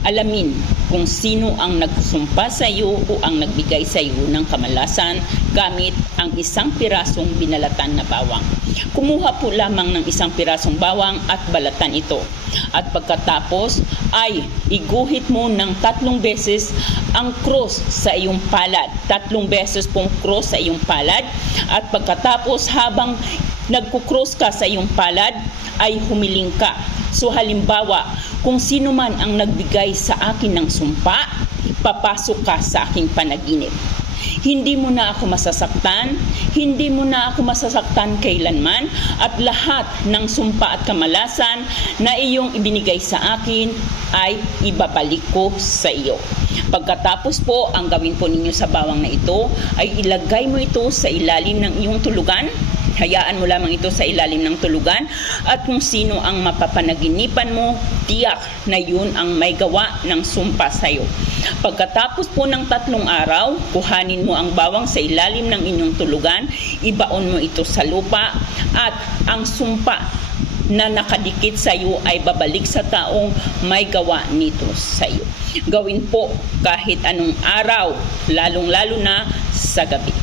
Alamin kung sino ang nagsumpa sa iyo o ang nagbigay sa iyo ng kamalasan gamit ang isang pirasong binalatan na bawang. Kumuha po lamang ng isang pirasong bawang at balatan ito. At pagkatapos ay iguhit mo ng tatlong beses ang cross sa iyong palad. Tatlong beses pong cross sa iyong palad. At pagkatapos habang nagkukross ka sa iyong palad, ay humiling ka. So halimbawa, kung sino man ang nagbigay sa akin ng sumpa, papasok ka sa aking panaginip. Hindi mo na ako masasaktan, hindi mo na ako masasaktan kailanman, at lahat ng sumpa at kamalasan na iyong ibinigay sa akin ay ibabalik ko sa iyo. Pagkatapos po, ang gawin po ninyo sa bawang na ito ay ilagay mo ito sa ilalim ng iyong tulugan Hayaan mo lamang ito sa ilalim ng tulugan at kung sino ang mapapanaginipan mo, tiyak na yun ang may gawa ng sumpa sa iyo. Pagkatapos po ng tatlong araw, kuhanin mo ang bawang sa ilalim ng inyong tulugan, ibaon mo ito sa lupa at ang sumpa na nakadikit sa iyo ay babalik sa taong may gawa nito sa iyo. Gawin po kahit anong araw, lalong-lalo na sa gabi.